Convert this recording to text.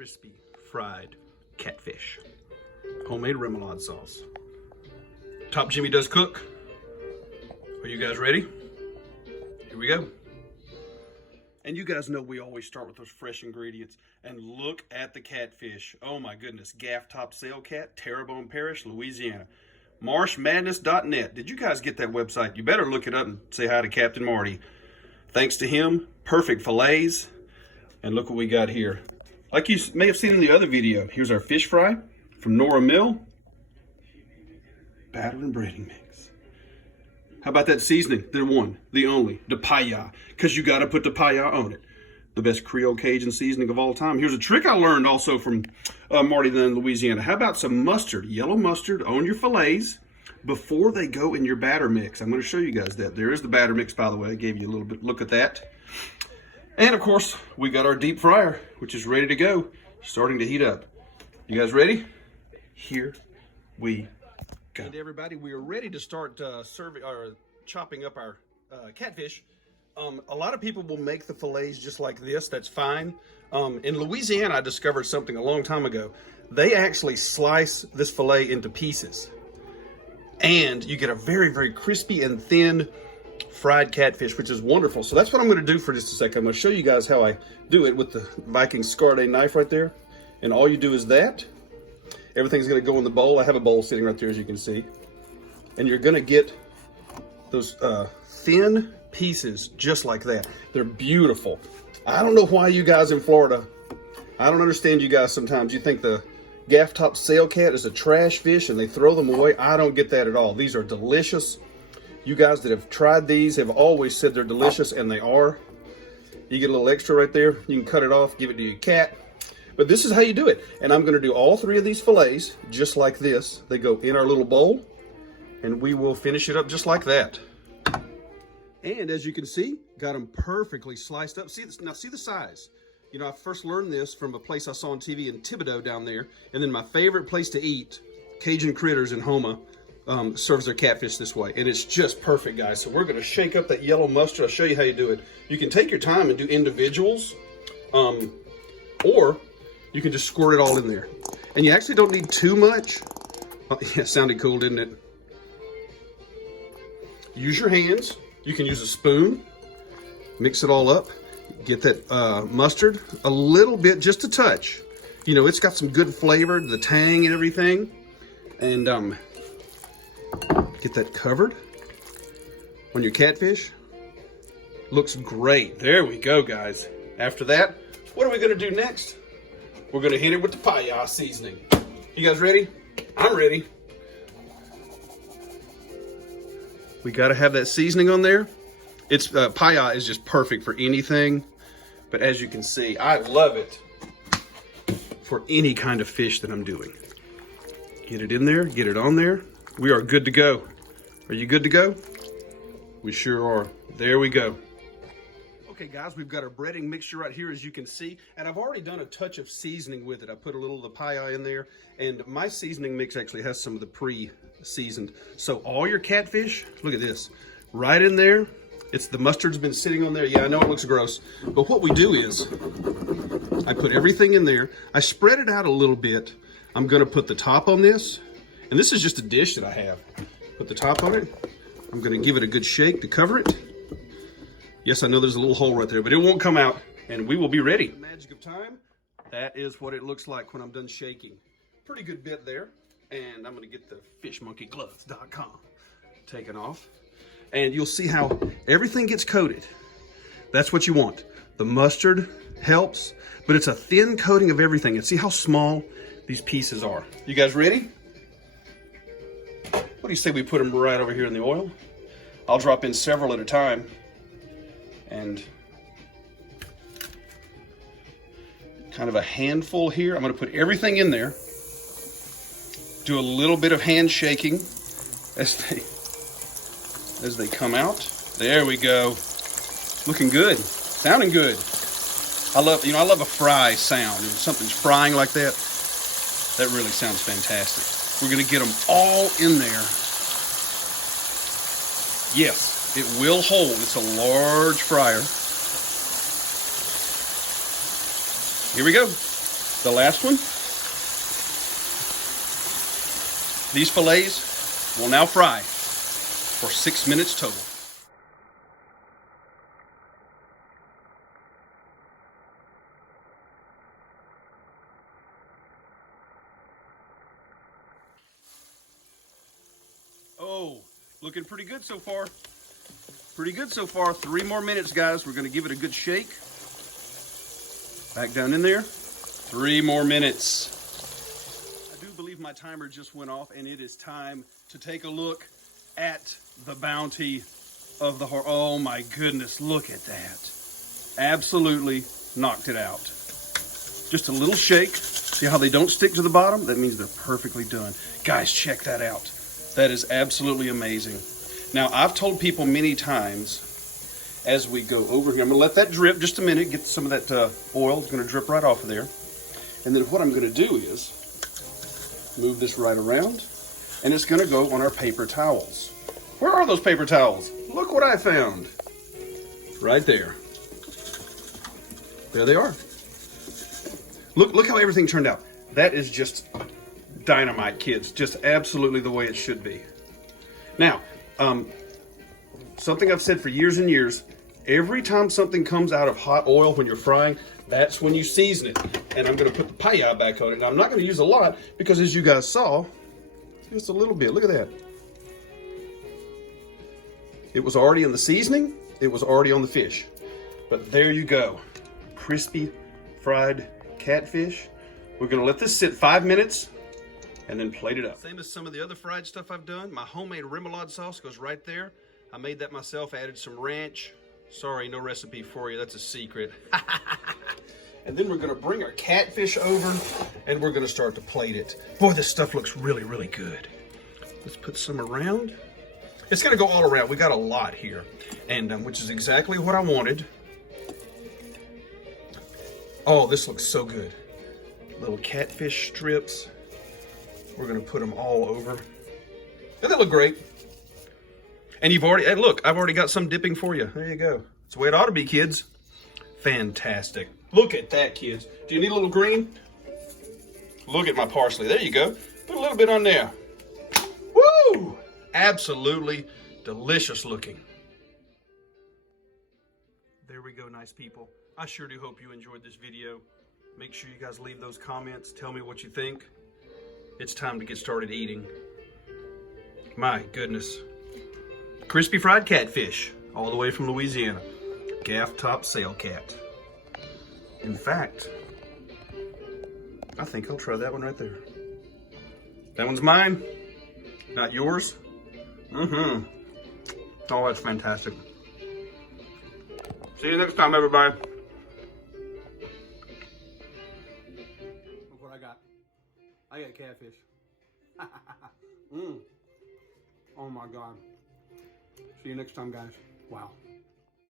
crispy fried catfish. Homemade remoulade sauce. Top Jimmy does cook. Are you guys ready? Here we go. And you guys know we always start with those fresh ingredients. And look at the catfish. Oh my goodness. Gafftop sailcat, Terrebonne Parish, Louisiana. Marshmadness.net. Did you guys get that website? You better look it up and say hi to Captain Marty. Thanks to him, perfect fillets. And look what we got here. Like you may have seen in the other video, here's our fish fry from Nora Mill. Batter and breading mix. How about that seasoning? The one, the only, the paella. Because you got to put the paella on it. The best Creole Cajun seasoning of all time. Here's a trick I learned also from Marty in Louisiana. How about some mustard, yellow mustard on your fillets before they go in your batter mix? I'm going to show you guys that. There is the batter mix, by the way. I gave you a little bit look at that. And of course, we got our deep fryer, which is ready to go, starting to heat up. You guys ready? Here we go. And everybody, we are ready to start chopping up our catfish. A lot of people will make the fillets just like this. That's fine. In Louisiana, I discovered something a long time ago. They actually slice this fillet into pieces. And you get a very, very crispy and thin fried catfish, which is wonderful. So that's what I'm going to do for just a second. I'm going to show you guys how I do it with the Viking Scarde knife right there. And all you do is that. Everything's going to go in the bowl. I have a bowl sitting right there, as you can see. And you're going to get those thin pieces just like that. They're beautiful. I don't know why you guys in Florida, I don't understand you guys sometimes. You think the Gafftop sailcat is a trash fish and they throw them away. I don't get that at all. These are delicious. You guys that have tried these have always said they're delicious, and they are. You get a little extra right there. You can cut it off, give it to your cat. But this is how you do it. And I'm going to do all three of these fillets just like this. They go in our little bowl, and we will finish it up just like that. And as you can see, got them perfectly sliced up. Now see the size. You know, I first learned this from a place I saw on TV in Thibodaux down there. And then my favorite place to eat, Cajun Critters in Houma, serves their catfish this way. And it's just perfect, guys. So we're going to shake up that yellow mustard. I'll show you how you do it. You can take your time and do individuals, or you can just squirt it all in there. And you actually don't need too much. Oh, yeah, sounded cool, didn't it? Use your hands. You can use a spoon. Mix it all up. Get that mustard a little bit, just a touch. You know, it's got some good flavor, the tang and everything. And get that covered on your catfish. Looks great. There we go, guys. After that, what are we going to do next? We're going to hit it with the paella seasoning. You guys ready? I'm ready. We got to have that seasoning on there. It's paella is just perfect for anything. But as you can see, I love it for any kind of fish that I'm doing. Get it in there, get it on there. We are good to go. Are you good to go? We sure are. There we go. Okay, guys, we've got our breading mixture right here, as you can see. And I've already done a touch of seasoning with it. I put a little of the paella in there. And my seasoning mix actually has some of the pre-seasoned. So all your catfish, look at this, right in there. It's the mustard's been sitting on there. Yeah, I know it looks gross. But what we do is I put everything in there. I spread it out a little bit. I'm going to put the top on this. And this is just a dish that I have. Put the top on it. I'm going to give it a good shake to cover it. Yes, I know there's a little hole right there, but it won't come out. And we will be ready. The magic of time. That is what it looks like when I'm done shaking. Pretty good bit there. And I'm going to get the fishmonkeygloves.com taken off. And you'll see how everything gets coated. That's what you want. The mustard helps, but it's a thin coating of everything. And see how small these pieces are. You guys ready? What do you say we put them right over here in the oil? I'll drop in several at a time. And kind of a handful here. I'm going to put everything in there. Do a little bit of hand shaking as they come out. There we go. Looking good. Sounding good. I love a fry sound. When something's frying like that, that really sounds fantastic. We're going to get them all in there. Yes, it will hold. It's a large fryer. Here we go. the last one. These fillets will now fry for 6 minutes total. Oh, looking pretty good so far. Pretty good so far. 3 more minutes, guys. We're going to give it a good shake. Back down in there. 3 more minutes. I do believe my timer just went off, and it is time to take a look at the bounty of the horse. Oh my goodness, look at that. Absolutely knocked it out. Just a little shake. See how they don't stick to the bottom? That means they're perfectly done. Guys, check that out. That is absolutely amazing. Now, I've told people many times as we go over here, I'm gonna let that drip just a minute, get some of that oil. It's gonna drip right off of there. And then what I'm gonna do is move this right around, and it's gonna go on our paper towels. Where are those paper towels? Look what I found. Right there. There they are. Look how everything turned out. That is just dynamite, kids. Just absolutely the way it should be. Now, something I've said for years and years, every time something comes out of hot oil when you're frying, that's when you season it. And I'm gonna put the paella back on it. Now, I'm not gonna use a lot because as you guys saw, just a little bit, look at that. It was already in the seasoning, it was already on the fish. But there you go, crispy fried catfish. We're gonna let this sit 5 minutes and then plate it up. Same as some of the other fried stuff I've done. My homemade remoulade sauce goes right there. I made that myself, added some ranch. Sorry, no recipe for you, that's a secret. And then we're gonna bring our catfish over and we're gonna start to plate it. Boy, this stuff looks really, really good. Let's put some around. It's gonna go all around. We got a lot here, and which is exactly what I wanted. Oh, this looks so good. Little catfish strips. We're gonna put them all over. And they look great. And you've already, and look, I've already got some dipping for you. There you go. It's the way it ought to be, kids. Fantastic. Look at that, kids. Do you need a little green? Look at my parsley. There you go. Put a little bit on there. Woo! Absolutely delicious looking. There we go, nice people. I sure do hope you enjoyed this video. Make sure you guys leave those comments. Tell me what you think. It's time to get started eating. My goodness. Crispy fried catfish, all the way from Louisiana. Gafftop sailcat. In fact, I think I'll try that one right there. That one's mine, not yours. Oh, that's fantastic. See you next time, everybody. Look what I got. I got catfish. Oh my God. See you next time, guys. Wow.